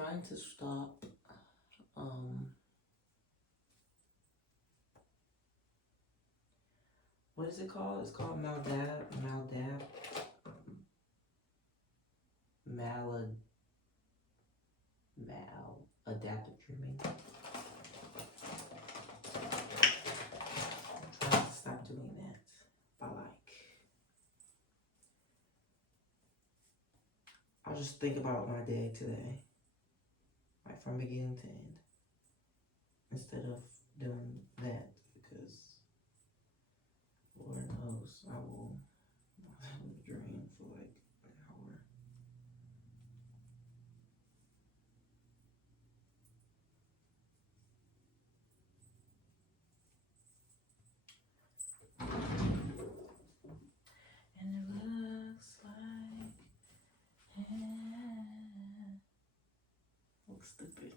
trying to stop. What is it called? It's called maladaptive dreaming. I'm trying to stop doing that. I'll just think about my day today, like from beginning to end, instead of doing that, because Lord knows I will dream for like an hour. And it looks like looks stupid.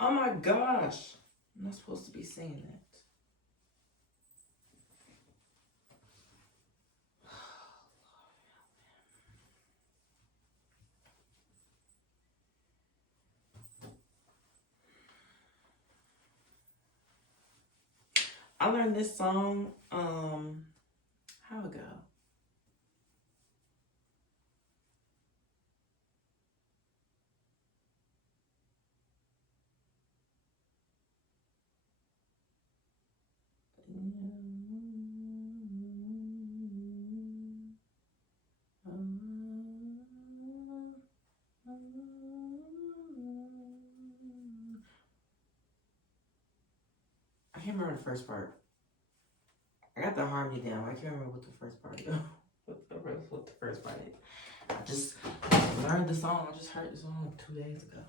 Oh my gosh! I'm not supposed to be saying that. I learned this song, how ago? I can't remember the first part. I got the harmony down. I can't remember what the first part is. what the first part is. I just learned the song. I just heard the song 2 days ago.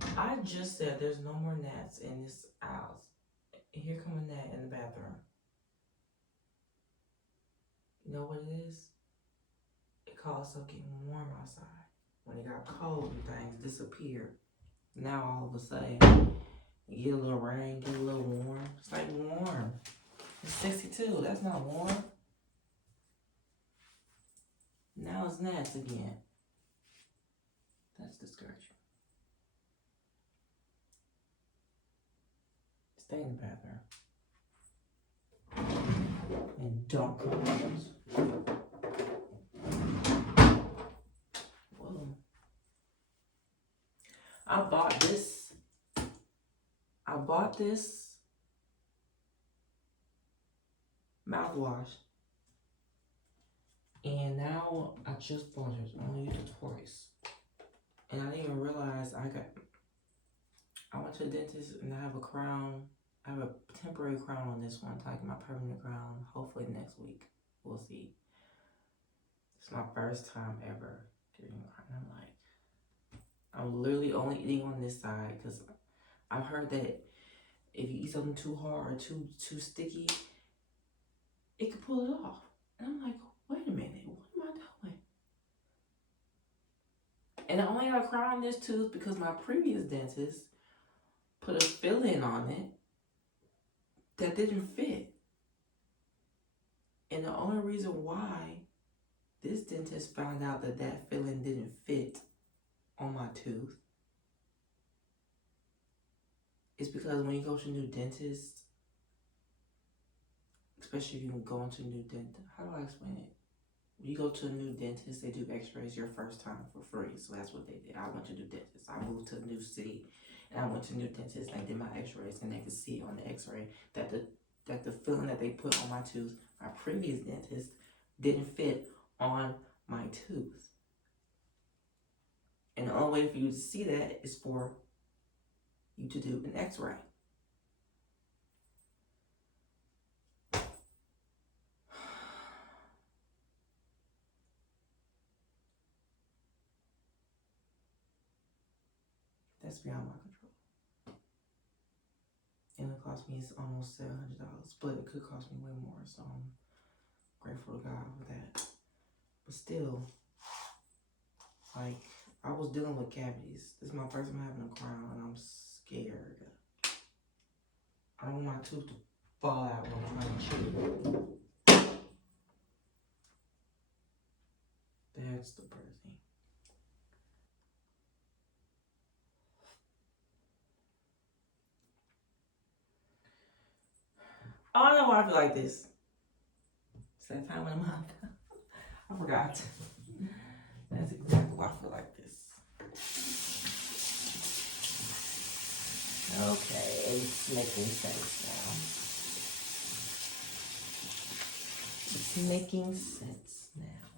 But I just said there's no more gnats in this house. Here come a gnat in the bathroom. You know what it is? It calls itself getting warm outside. When it got cold and things disappeared. Now all of a sudden, you get a little rain, get a little warm. It's like warm. It's 62. That's not warm. Now it's gnats again. That's discouraging. Stay in the bathroom. And don't come. Whoa. I bought this mouthwash. And now I just bought it. I only used it twice. And I didn't even realize I went to the dentist and I have a crown. I have a temporary crown on this one, like my permanent crown. Hopefully next week. We'll see. It's my first time ever getting a crown. I'm literally only eating on this side because I've heard that if you eat something too hard or too sticky, it could pull it off. And I'm like, wait a minute, what am I doing? And I only got a crown on this tooth because my previous dentist put a fill-in on it that didn't fit. And the only reason why this dentist found out that fill-in didn't fit on my tooth is because when you go to a new dentist, especially if you go into a new dentist, how do I explain it? When you go to a new dentist, they do x-rays your first time for free. So that's what they did. I went to a new dentist. I moved to a new city and I went to a new dentist and they did my x-rays and they could see on the x-ray that the filling that they put on my tooth, my previous dentist, didn't fit on my tooth. And the only way for you to see that is for you to do an x-ray. That's beyond my control. And it cost me almost $700, but it could cost me way more, so I'm grateful to God for that. But still, like, I was dealing with cavities. This is my first time having a crown, and I'm scared. I don't want my tooth to fall out when I'm trying to chew. That's the birthing. Oh, I know why I feel like this. It's that time of the month. I forgot. That's exactly why I feel like this. Okay, it's making sense now. It's making sense now.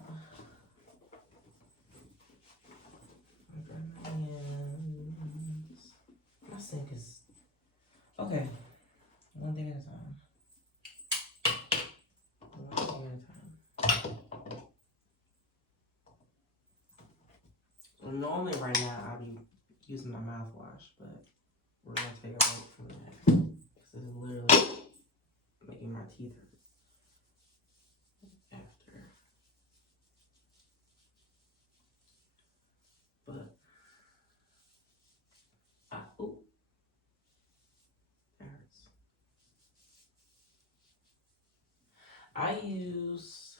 My sink is okay. One thing at a time. One thing at a time. So normally right now I'll be using my mouthwash, but we're gonna take a break from that because it's literally making my teeth hurt after. But oh, that hurts. I use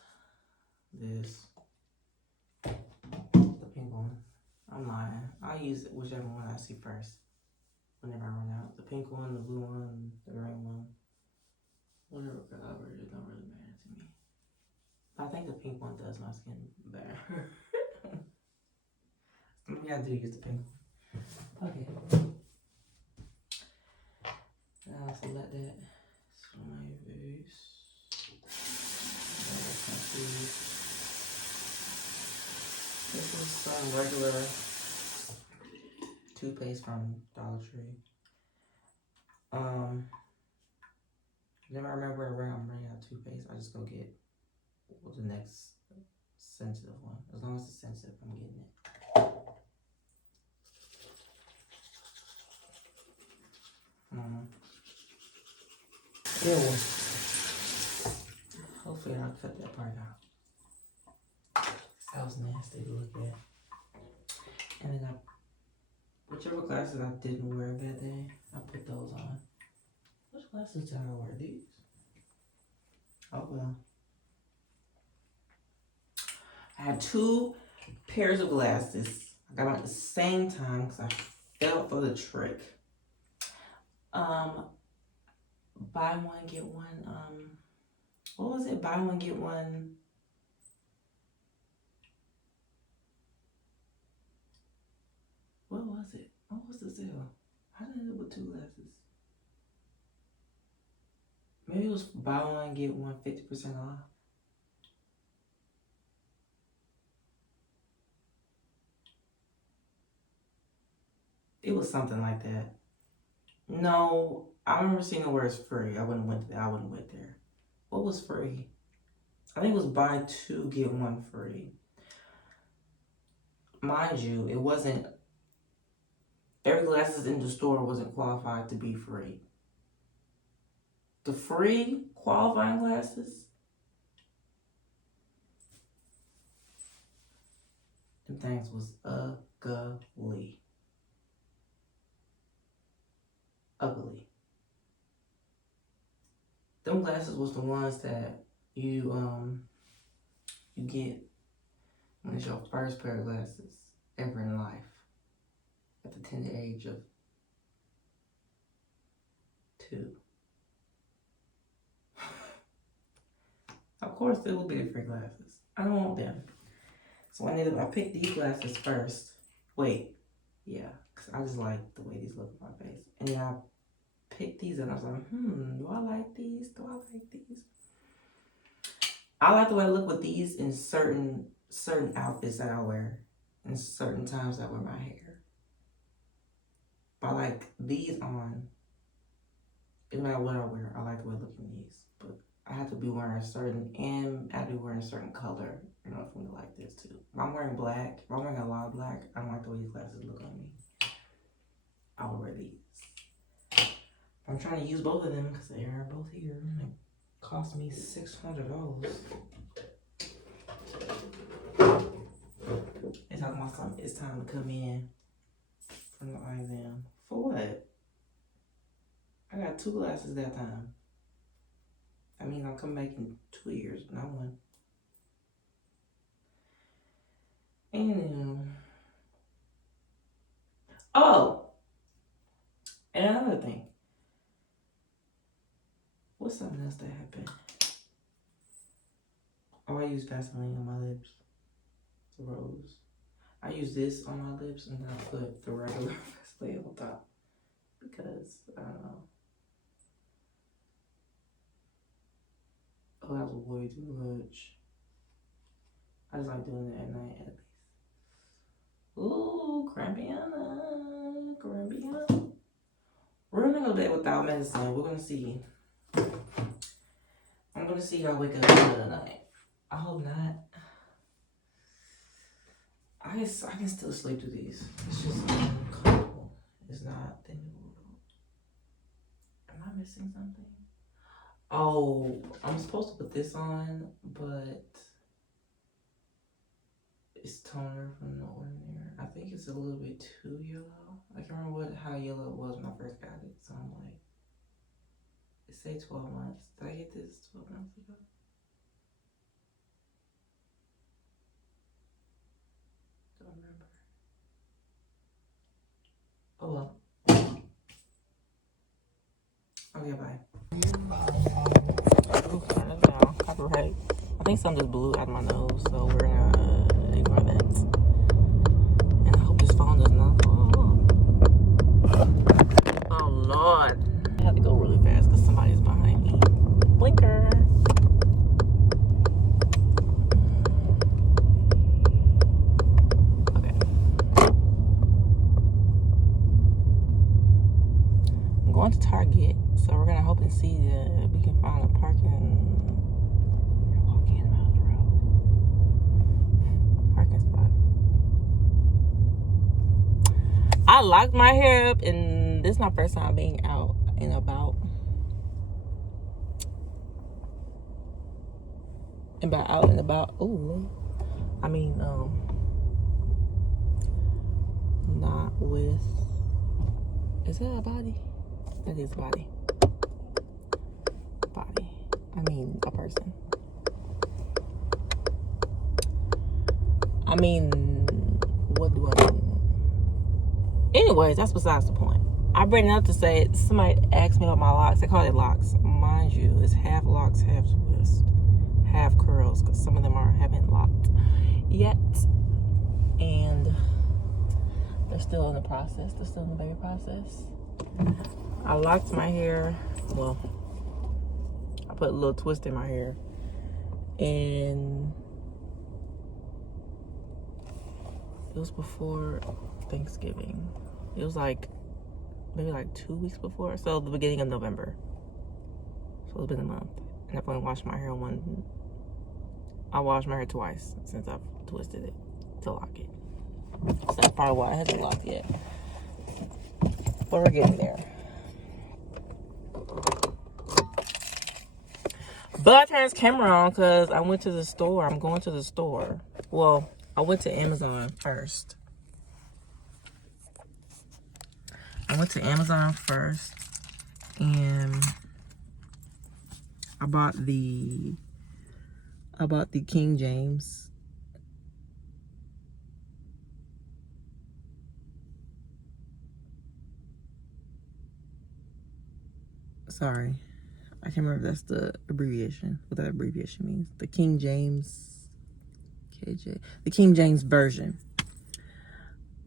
this, the pink one. I'm lying. I use whichever one I see first. Whenever I run out, the pink one, the blue one, the green one, whatever color, it don't really matter to me. I think the pink one does my skin better. Maybe I do use the pink one. Okay. Now so let that sit on my face. This is some regular toothpaste from Dollar Tree. Never remember where I'm running out of toothpaste. I just go get the next sensitive one. As long as it's sensitive, I'm getting it. Ew. Hopefully I'll cut that part out. That was nasty to look at. And then whichever glasses I didn't wear that day, I put those on. Which glasses did I wear? These? Oh well. I had 2 pairs of glasses. I got them at the same time because I fell for the trick. Buy one, get one, what was it? Buy one, get one. What was it? What was the sale? How did I end up with 2 glasses? Maybe it was buy one, get one 50% off. It was something like that. No, I remember seeing the words free. I wouldn't went there. What was free? I think it was buy 2, get 1 free. Mind you, it wasn't, every glasses in the store wasn't qualified to be free. The free qualifying glasses, them things was ugly. Ugly. Them glasses was the ones that you get when it's your first pair of glasses ever in life at the tender age of 2. Of course, it will be the free glasses. I don't want them. So I picked these glasses first. Wait, yeah, because I just like the way these look on my face. And then I picked these and I was like, do I like these? Do I like these? I like the way I look with these in certain outfits that I wear. And certain times I wear my hair. But I like these on, it doesn't matter what I wear, I like the way I look in these. But I have to be wearing a certain color, for me to like this too. If I'm wearing black, if I'm wearing a lot of black, I don't like the way these glasses look on me. I will wear these. I'm trying to use both of them because they are both here. And it cost me $600. They talking about something. It's time to come in from the exam. For what? I got 2 glasses that time. I mean, I'll come back in 2 years, not 1. And oh, and another thing. What's something else that happened? Oh, I use Vaseline on my lips. The rose. I use this on my lips and then I put the regular Vaseline on top. Because, I don't know. Oh, that was way too much. I just like doing it at night at least. Ooh, Crampiana. Crampiana. We're gonna go to bed without medicine. We're gonna see. I'm gonna see y'all wake up tonight. I hope not. I can still sleep through these. It's just uncomfortable. It's not the end of the world. Am I missing something? Oh, I'm supposed to put this on, but it's toner from the Ordinary. I think it's a little bit too yellow. I can't remember how yellow it was when I first got it. So I'm like, it say 12 months. Did I get this 12 months ago? Don't remember. Oh well. Okay, bye. Ooh, turn it down. Copyright. I think something just blew out of my nose, so we're gonna ignore that. And I hope this phone does not fall. Oh Lord. I have to go really fast because somebody's behind me. Blinker. Okay. I'm going to Target, so we're gonna hope and see that we can find a parking. Walking in the middle of the road. Parking spot. I locked my hair up, and this is my first time being out and about. Out and about. Ooh. I mean, not with. Is that a body? That is a body. Body. I mean, a person. I mean, what do I mean? Anyways, that's besides the point. I bring it up to say, somebody asked me about my locks. They call it locks. Mind you, it's half locks, half twist, half curls, because some of them haven't locked yet. And they're still in the process. They're still in the baby process. I locked my hair. Well, I put a little twist in my hair. And it was before Thanksgiving. It was like maybe like 2 weeks before. So the beginning of November. So it's been a month. And I've only washed my hair I washed my hair twice since I've twisted it to lock it. So that's probably why it hasn't locked yet. But we're getting there. But I turned this camera on because I went to the store. I'm going to the store. Well, I went to Amazon first. And I bought the King James. Sorry, I can't remember if that's the abbreviation. What that abbreviation means. The King James, KJ, the King James Version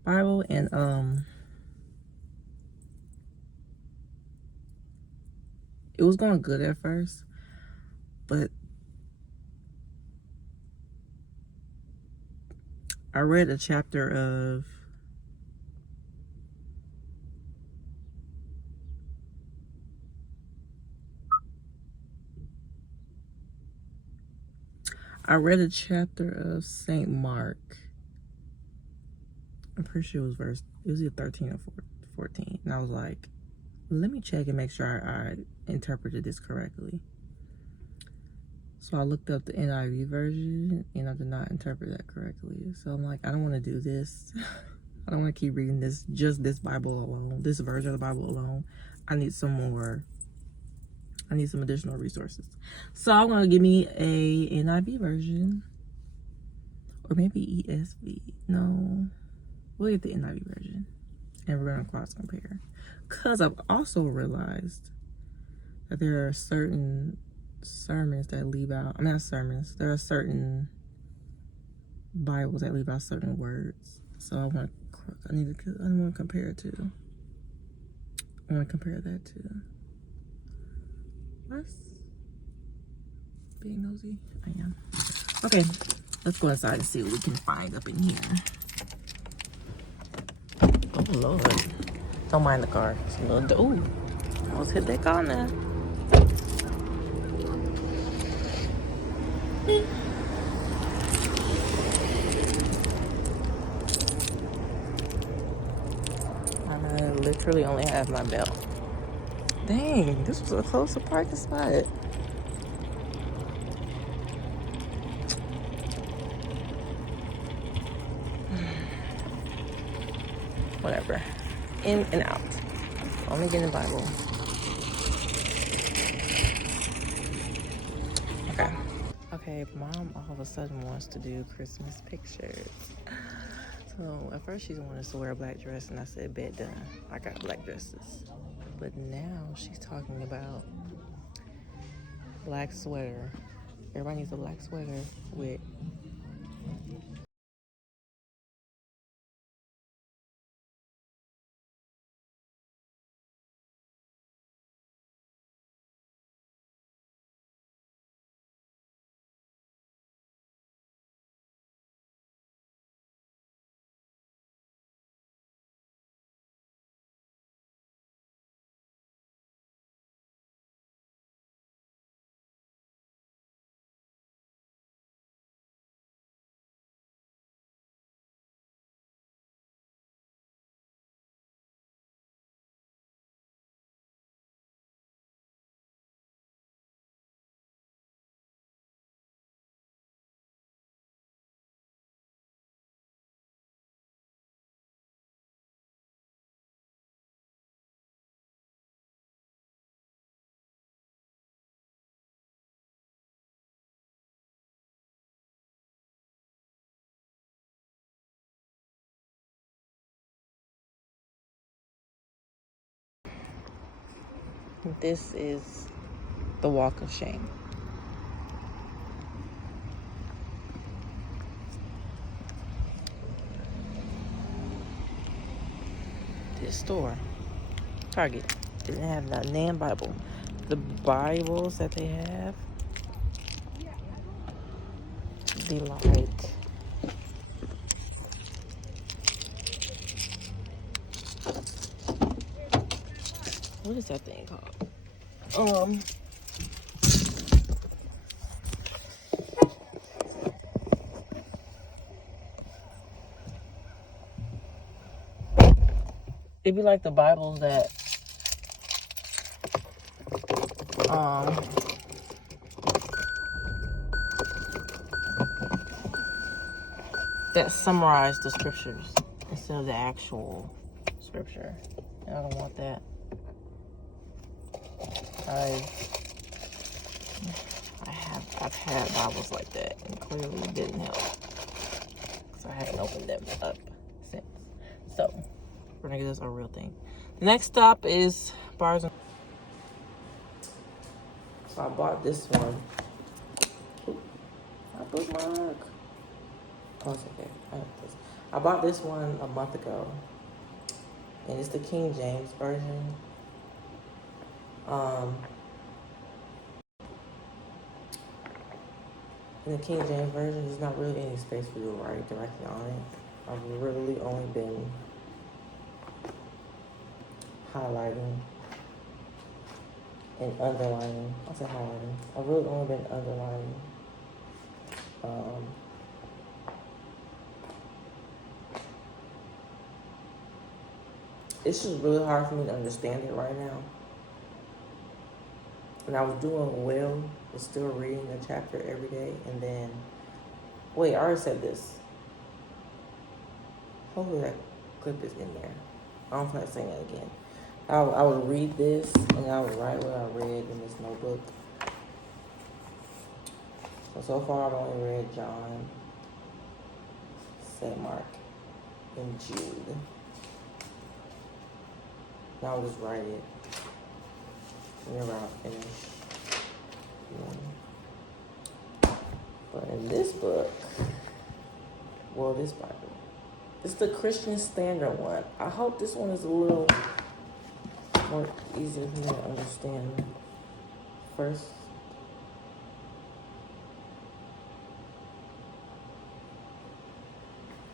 Bible, and it was going good at first, but I read a chapter of St. Mark. I'm pretty sure it was either 13 or 14. And I was like, let me check and make sure I interpreted this correctly. So I looked up the NIV version and I did not interpret that correctly. So I'm like, I don't want to do this. I don't want to keep reading this Bible alone, this version of the Bible alone. I need some more I need some additional resources. So I'm going to give me a NIV version. Or maybe ESV. No. We'll get the NIV version. And we're going to cross compare. Because I've also realized that there are certain sermons that leave out. I mean, not sermons. There are certain Bibles that leave out certain words. So I want to compare it to. I want to compare that to. What's being nosy? I am. Okay, let's go inside and see what we can find up in here. Oh Lord! Don't mind the car. It's a little. Ooh, almost hit that car now. I literally only have my belt. Dang, this was a closer parking spot. Whatever. In and out. Only getting the Bible. Okay. Okay, Mom all of a sudden wants to do Christmas pictures. So at first she wanted us to wear a black dress, and I said, bet done. I got black dresses. But now she's talking about black sweater. Everybody needs a black sweater with this is the walk of shame. This store, Target, didn't have that damn Bible. The Bibles that they have, be like, what is that thing called? It'd be like the Bibles that, that summarize the scriptures instead of the actual scripture. And I don't want that. I've had Bibles like that, and clearly it didn't help. So I haven't opened them up since. So we're gonna get this a real thing. The next stop is Barnes and. So I bought this one. Ooh, I bookmark. Oh, it's okay. I bought this one a month ago, and it's the King James version. In the King James version, there's not really any space for you to write directly on it. I've really only been highlighting and underlining. I'll say highlighting. I've really only been underlining. It's just really hard for me to understand it right now. And I was doing well, but still reading the chapter every day. And then, wait, I already said this. Hopefully that clip is in there. I don't feel like saying it again. I would read this and I would write what I read in this notebook. So far I've only read John, St. Mark, and Jude. Now I'll just write it whenever I finish. But in this book, well, this Bible, it's the Christian Standard one. I hope this one is a little more easier for me to understand. First,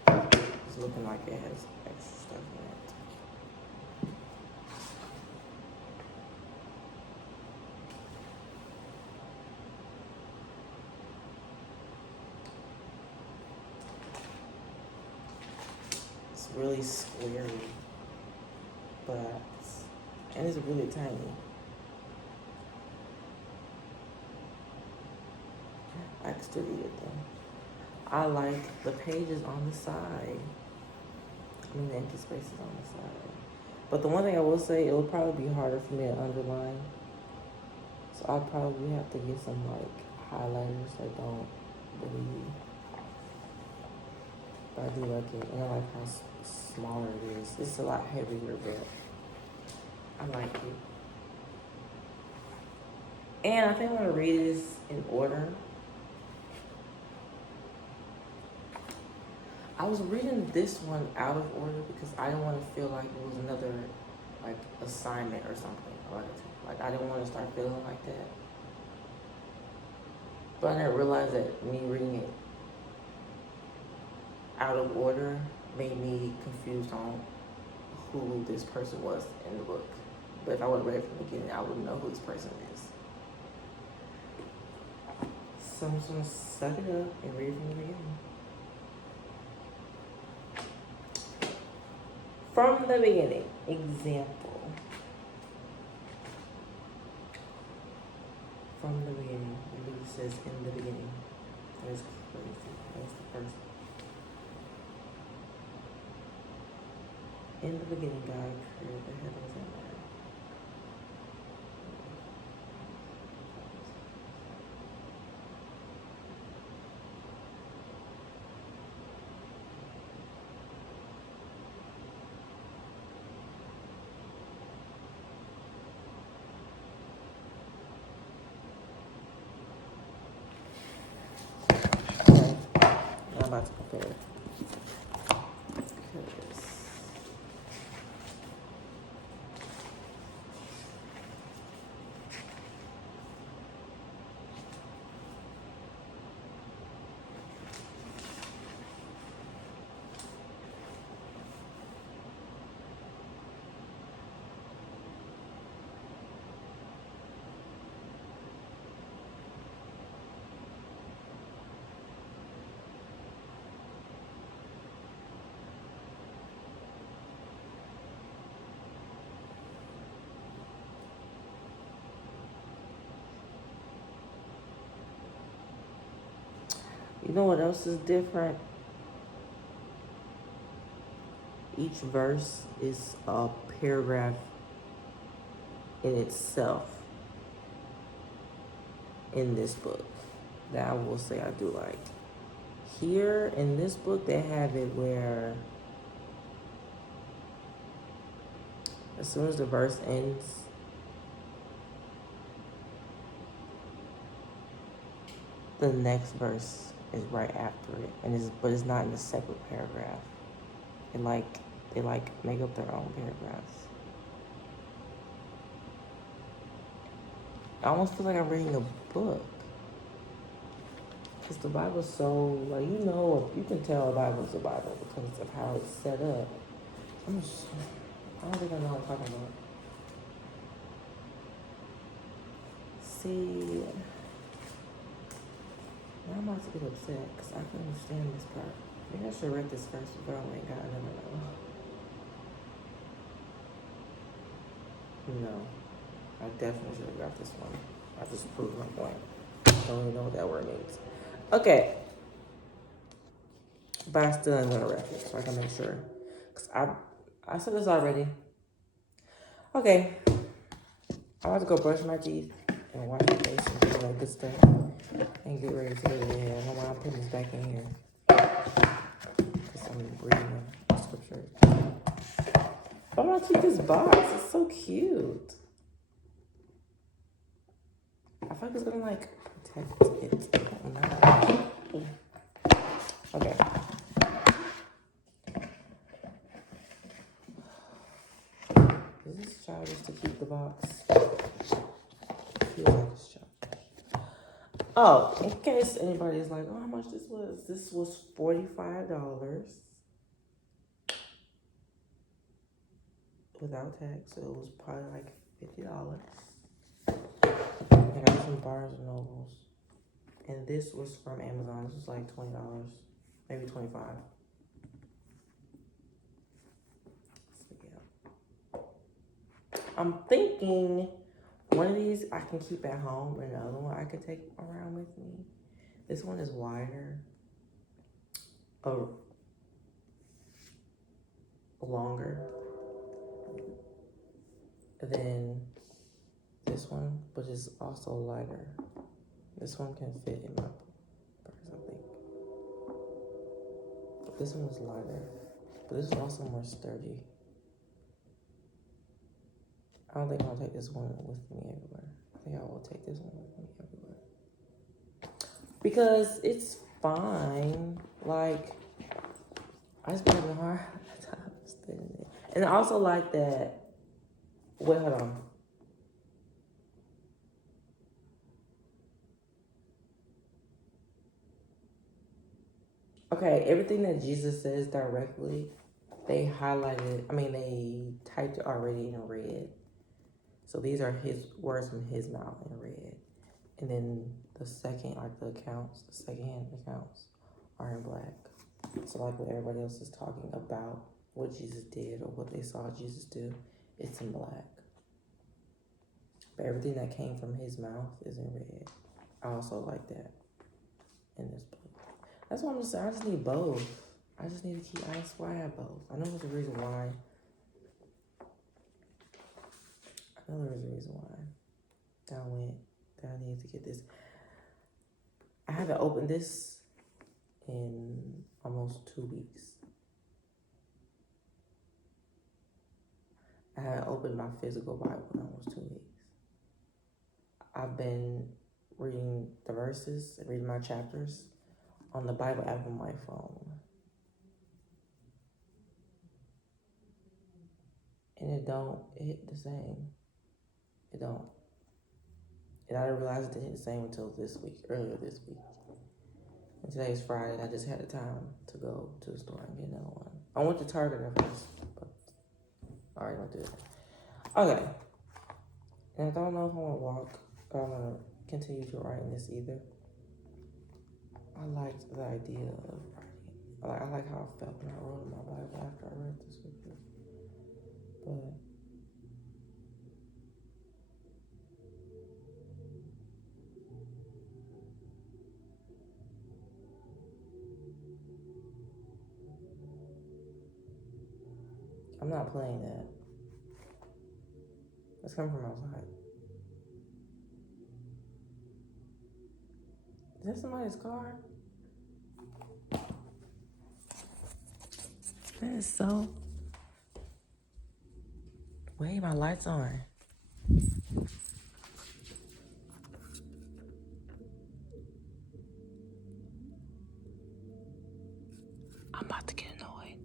it's looking like it has extra stuff in it. It's really squarey, and it's really tiny. I can still read it though. I like the pages on the side. I mean the empty spaces on the side. But the one thing I will say, it will probably be harder for me to underline. So I'll probably have to get some like highlighters that don't bleed. But I do like it, and I like how smaller it is. It's a lot heavier, but I like it. And I think I'm gonna read this in order. I was reading this one out of order because I didn't want to feel like it was another like assignment or something. Like I didn't want to start feeling like that. But I didn't realize that me reading it out of order made me confused on who this person was in the book. But if I would have read it from the beginning, I would know who this person is. So I'm just gonna suck it up and read it from the beginning. From the beginning, example. From the beginning, it literally says in the beginning. That is crazy. That's the first. In the beginning, God created the heavens and earth. Okay, I'm about to compare it. You know what else is different? Each verse is a paragraph in itself in this book that I will say I do like. Here in this book, they have it where as soon as the verse ends, the next verse is right after it, but it's not in a separate paragraph. They make up their own paragraphs. I almost feel like I'm reading a book. Because the Bible's so, you can tell a Bible's a Bible because of how it's set up. I don't think I know what I'm talking about. See, now I'm about to get upset because I can understand this part. Maybe I should read this first before I went and got another one. No, I definitely should have got this one. I just proved my point. I don't even know what that word means. Okay. But I still am gonna wrap it so I can make sure. Because I said this already. Okay, I'm about to go brush my teeth and wash my face and do all that good stuff and get ready to go to bed. I don't know why I'm putting this back in here because I'm reading the scripture. I want to keep this box. It's so cute. I feel like it's gonna like protect it. I don't know. Okay. Is this childish to keep the box? Feels like it's childish. Oh, in case anybody's like, oh, how much this was $45 without tax, so it was probably like $50. I got some Barnes and Nobles, and this was from Amazon. This was like $20, maybe 25. So yeah, I'm thinking one of these I can keep at home, and the other one I could take around with me. This one is wider, longer than this one, but it's also lighter. This one can fit in my purse, I think. This one is lighter, but this is also more sturdy. I don't think I'll take this one with me everywhere. I think I will take this one with me everywhere. Because it's fine. Like, I just been having a hard time standing it. And I also like that. Wait, hold on. Okay, everything that Jesus says directly, they highlighted, they typed it already in red. So these are his words from his mouth in red. And then the second, like the accounts, the second-hand accounts are in black. So like what everybody else is talking about, what Jesus did or what they saw Jesus do, it's in black. But everything that came from his mouth is in red. I also like that in this book. That's what I'm just saying. I just need both. I just need to keep. That's why I have both. I know there's a reason why. I know there's a reason why. That I need to get this. I haven't opened this in almost 2 weeks. I haven't opened my physical Bible in almost 2 weeks. I've been reading the verses, reading my chapters on the Bible app on my phone. And it don't hit the same. It don't. And I didn't realize it didn't hit the same until earlier this week. And today's Friday, and I just had the time to go to the store and get another one. I went to Target at first, but I already went to it. Okay. And I don't know if I want to walk, or I'm going to continue to write in this either. I liked the idea of writing. I like how I felt when I wrote in my Bible after I read the scriptures. But I'm not playing that. It's coming from outside. Is that somebody's car? That is so... Wait, my light's on. I'm about to get annoyed.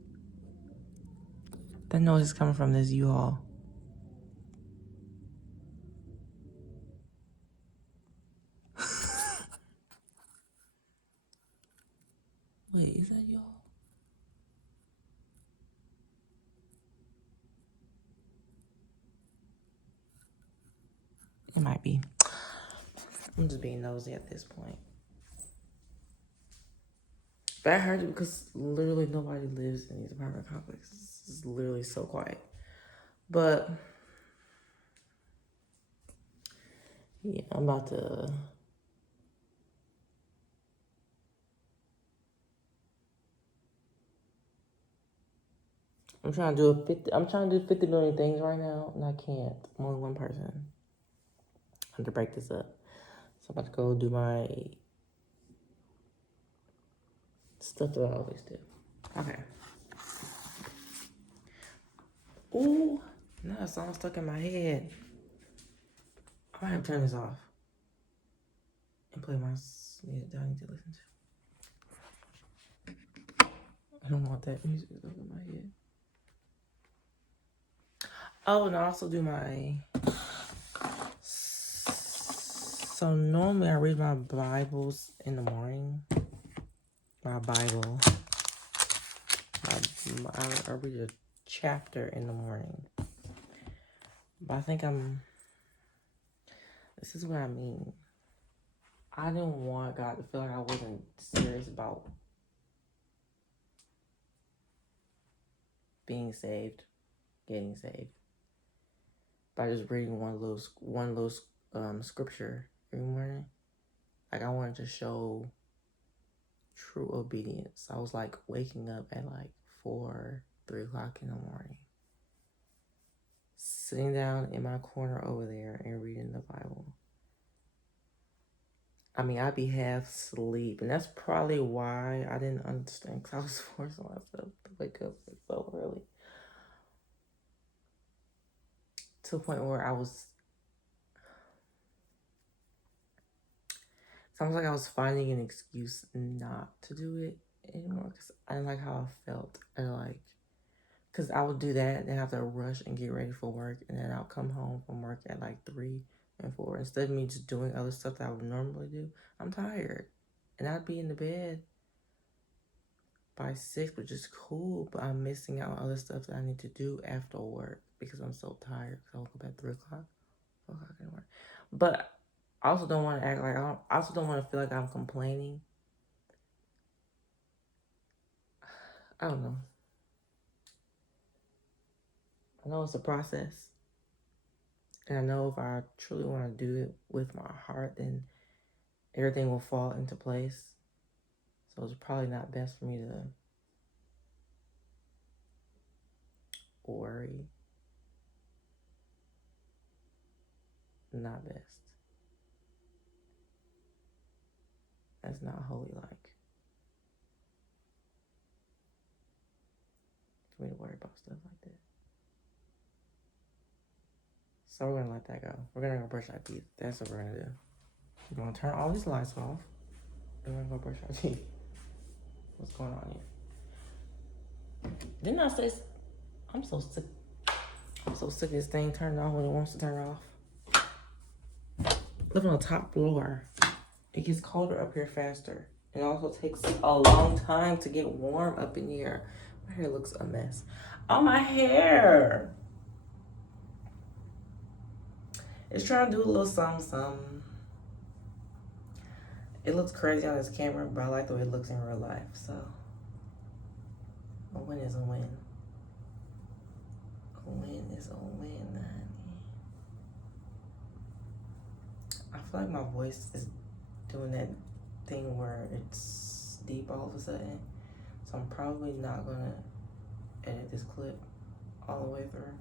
That noise is coming from this U-Haul. Wait, is that y'all? It might be. I'm just being nosy at this point. But I heard it because literally nobody lives in these apartment complexes. It's literally so quiet. But yeah, I'm about to... I'm trying to do 50 million things right now, and I can't. I'm only one person. I have to break this up. So I'm about to go do my stuff that I always do. Okay. Ooh, now a song stuck in my head. I might have to turn this off and play my music that I need to listen to. I don't want that music stuck in my head. Oh, and I also do my. So normally I read my Bibles in the morning. My Bible. I read a chapter in the morning. But I think this is what I mean. I didn't want God to feel like I wasn't serious about being saved, getting saved, by just reading one little scripture every morning. Like I wanted to show true obedience. I was like waking up at like 3 o'clock in the morning, sitting down in my corner over there and reading the Bible. I mean, I'd be half asleep, and that's probably why I didn't understand, because I was forcing myself to wake up so early. To the point where sounds like I was finding an excuse not to do it anymore, because I didn't like how I felt. Because I would do that, and then have to rush and get ready for work, and then I'll come home from work at like 3 and 4. Instead of me just doing other stuff that I would normally do, I'm tired. And I'd be in the bed by 6, which is cool, but I'm missing out on other stuff that I need to do after work because I'm so tired. Because I woke up at 3 o'clock, 4 o'clock in the morning. But I also don't want to act like I also don't want to feel like I'm complaining. I don't know. I know it's a process. And I know if I truly want to do it with my heart, then everything will fall into place. So it's probably not best for me to worry. Not best. That's not holy like. For me to worry about stuff like that. So we're gonna let that go. We're gonna go brush our teeth. That's what we're gonna do. We're gonna turn all these lights off. And we're gonna go brush our teeth. What's going on here? Didn't I say I'm so sick? I'm so sick of this thing turning off when it wants to turn off. Live on the top floor. It gets colder up here faster. It also takes a long time to get warm up in here. My hair looks a mess. Oh, my hair! It's trying to do a little something. It looks crazy on this camera, but I like the way it looks in real life, so a win is a win. A win is a win, honey. I feel like my voice is doing that thing where it's deep all of a sudden, so I'm probably not gonna edit this clip all the way through.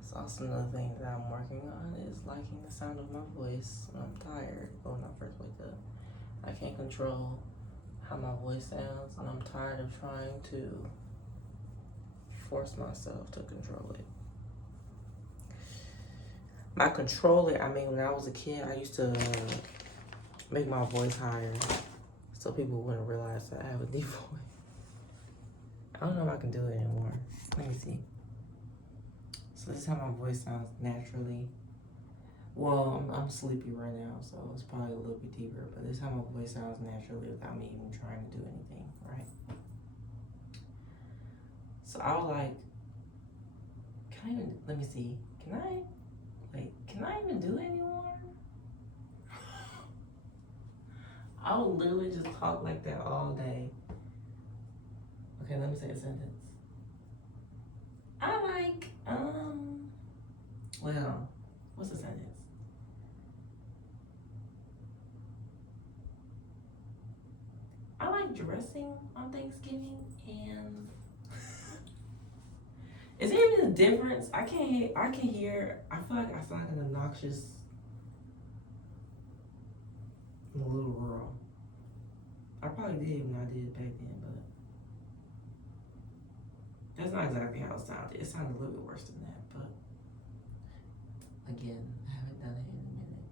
It's also another thing that I'm working on is liking the sound of my voice when I'm tired or when I first wake up. I can't control how my voice sounds, and I'm tired of trying to force myself to control it. By control it, I mean when I was a kid, I used to make my voice higher so people wouldn't realize that I have a deep voice. I don't know if I can do it anymore. Let me see. So this is how my voice sounds naturally. Well, I'm sleepy right now, so it's probably a little bit deeper, but this is how my voice sounds naturally without me even trying to do anything, right? So I was like, let me see, can I even do it anymore? I would literally just talk like that all day. Okay, let me say a sentence. Well, what's the sentence? I like dressing on Thanksgiving, and Is there even a difference? I can't hear. I can hear. I feel like I sound like an obnoxious little girl. I probably did when I did it back then, but that's not exactly how it sounded. It sounded a little bit worse than that, but again, I haven't done it in a minute.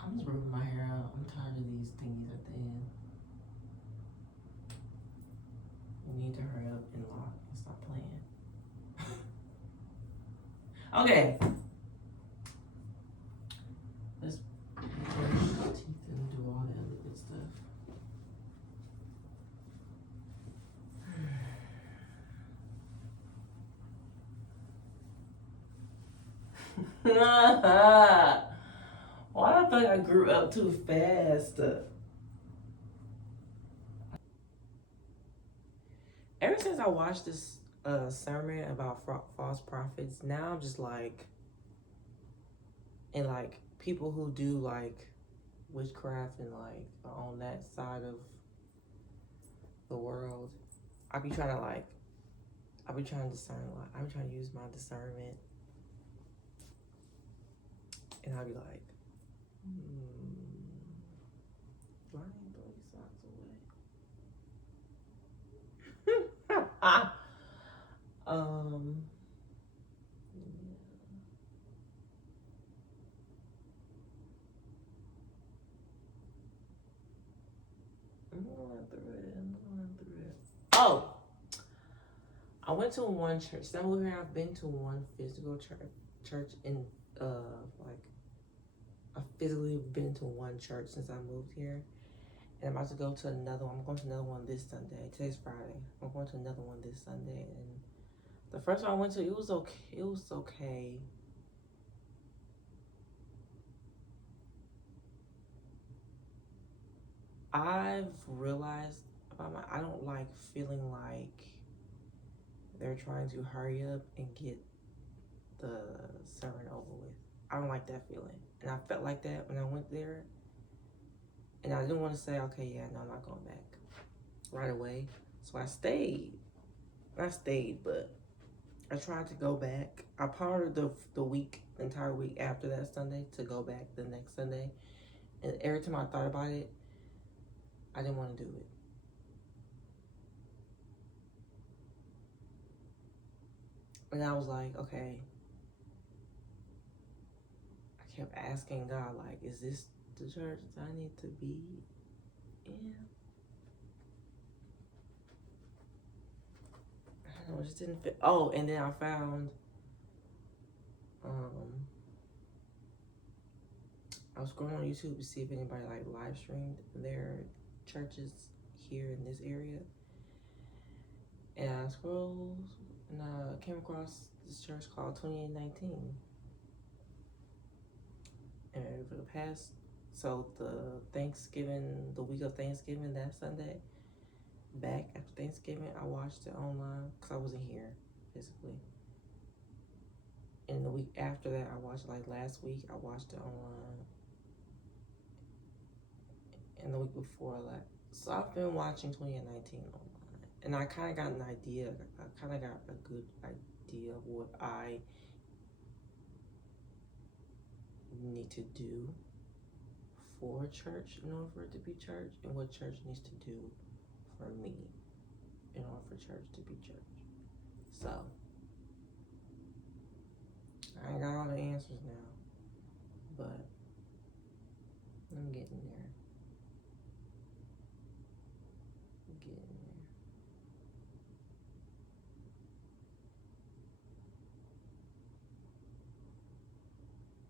I'm just ripping my hair out. I'm tired of these thingies at the end. You need to hurry up and lock and stop playing. Okay. Let's brush teeth and do all that other good stuff. Why do I feel like I grew up too fast? Ever since I watched this sermon about false prophets, now I'm just like, and like people who do like witchcraft and like on that side of the world, I be trying to discern, like, I be trying to use my discernment, and I'll be like, do I need to throw these socks away? I'm going through it. Oh, I went to one church. Somewhere I've been to one physical church in like I've physically been to one church since I moved here, and I'm about to go to another one. I'm going to another one this Sunday. Today's Friday. I'm going to another one this Sunday, and the first one I went to, it was okay. It was okay. I've realized about I don't like feeling like they're trying to hurry up and get the sermon over with. I don't like that feeling. And I felt like that when I went there. And I didn't want to say, okay, yeah, no, I'm not going back right away. So I stayed. But I tried to go back. I pondered the entire week after that Sunday to go back the next Sunday. And every time I thought about it, I didn't want to do it. And I was like, okay. I kept asking God, like, is this the church that I need to be in? I don't know, it just didn't fit. Oh, and then I found, I was going on YouTube to see if anybody like live streamed their churches here in this area. And I scrolled and I came across this church called 2819. And for the past, so the week of Thanksgiving, that Sunday, back after Thanksgiving, I watched it online because I wasn't here physically. And the week after that, I watched, like last week, I watched it online. And the week before that. So I've been watching 2019 online. And I kind of got an idea. I kind of got a good idea of what I need to do for church in order for it to be church, and what church needs to do for me in order for church to be church. So I ain't got all the answers now, but I'm getting there.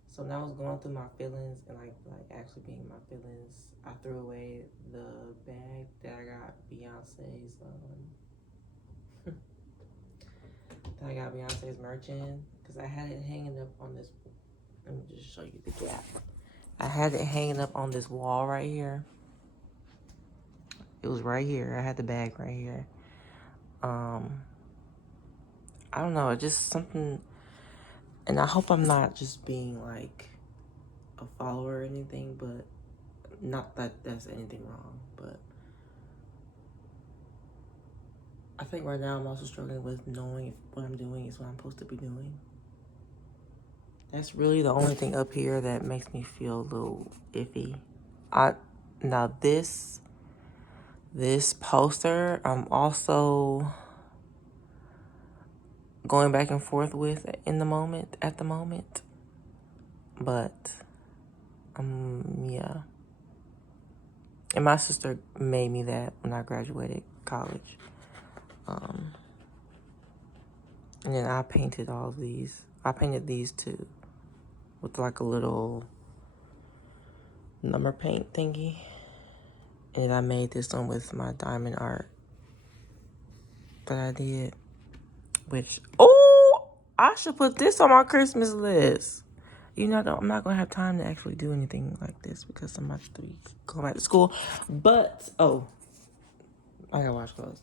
So when I was going through my feelings and like actually being my feelings, I threw away the bag that I got Beyonce's merch in, because I had it hanging up on this. Let me just show you the gap. I had it hanging up on this wall right here. It was right here. I had the bag right here. I don't know. It's just something, and I hope I'm not just being like a follower or anything, but not that that's anything wrong, but I think right now I'm also struggling with knowing if what I'm doing is what I'm supposed to be doing. That's really the only thing up here that makes me feel a little iffy. Now this poster I'm also going back and forth with at the moment. But yeah. And my sister made me that when I graduated college. And then I painted all of these. I painted these too with like a little number paint thingy. And I made this one with my diamond art that I did. Which, oh, I should put this on my Christmas list. You know, I'm not going to have time to actually do anything like this because I'm about to be going back to school. But, oh, I got to wash clothes.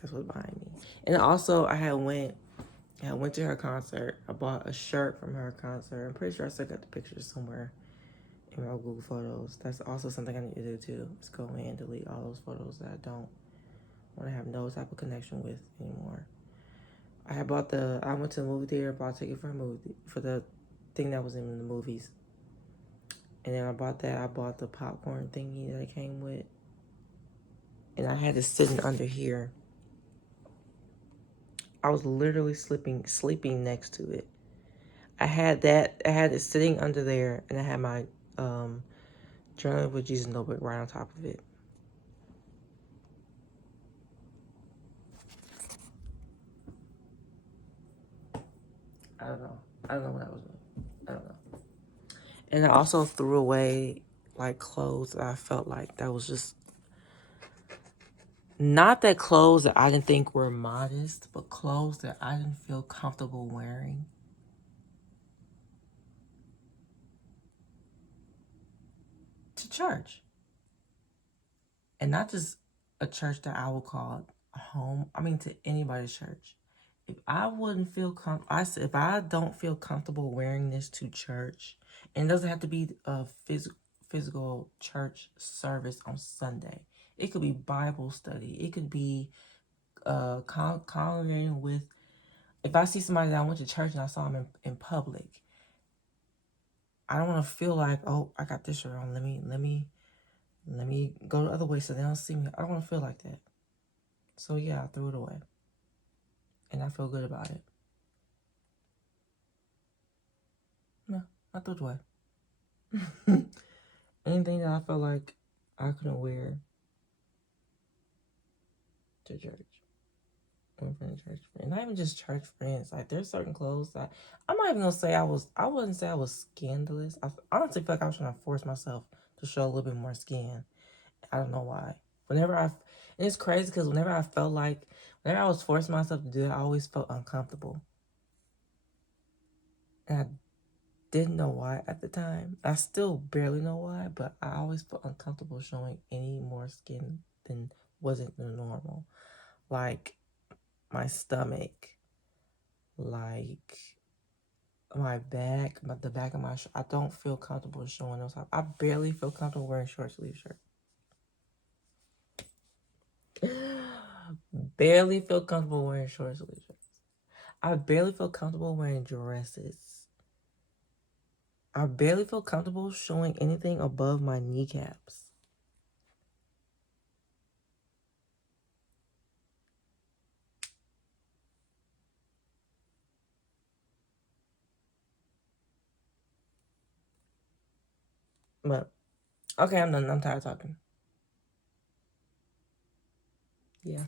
That's what's behind me. And also, I went to her concert. I bought a shirt from her concert. I'm pretty sure I still got the pictures somewhere in my Google Photos. That's also something I need to do too. Is go in and delete all those photos that I don't want to have no type of connection with anymore. I went to the movie theater, bought a ticket for the thing that was in the movies. And then I bought the popcorn thingy that it came with. And I had it sitting under here. I was literally sleeping next to it. I had it sitting under there, and I had my journal with Jesus notebook right on top of it. I don't know. I don't know what I was doing. I don't know. And I also threw away like clothes that I felt like that was just not that clothes that I didn't think were modest, but clothes that I didn't feel comfortable wearing. To church. And not just a church that I would call a home. I mean, to anybody's church. If I wouldn't feel if I don't feel comfortable wearing this to church, and it doesn't have to be a physical church service on Sunday. It could be Bible study. It could be congregating with. If I see somebody that I went to church and I saw them in public, I don't want to feel like, oh, I got this shirt on. Let me go the other way so they don't see me. I don't want to feel like that. So yeah, I threw it away. And I feel good about it. No, I threw it away. Anything that I felt like I couldn't wear to church. Church friends. Not even just church friends. Like there's certain clothes that I'm not even gonna say I wouldn't say I was scandalous. I honestly feel like I was trying to force myself to show a little bit more skin. I don't know why. And it's crazy because whenever I was forcing myself to do it, I always felt uncomfortable. And I didn't know why at the time. I still barely know why, but I always felt uncomfortable showing any more skin than wasn't the normal. Like my stomach, like my back, the back of my I don't feel comfortable showing those. I barely feel comfortable wearing short sleeve shirts. Barely feel comfortable wearing short sleeve shirts. I barely feel comfortable wearing dresses. I barely feel comfortable showing anything above my kneecaps. But okay, I'm done. I'm tired of talking. Yeah.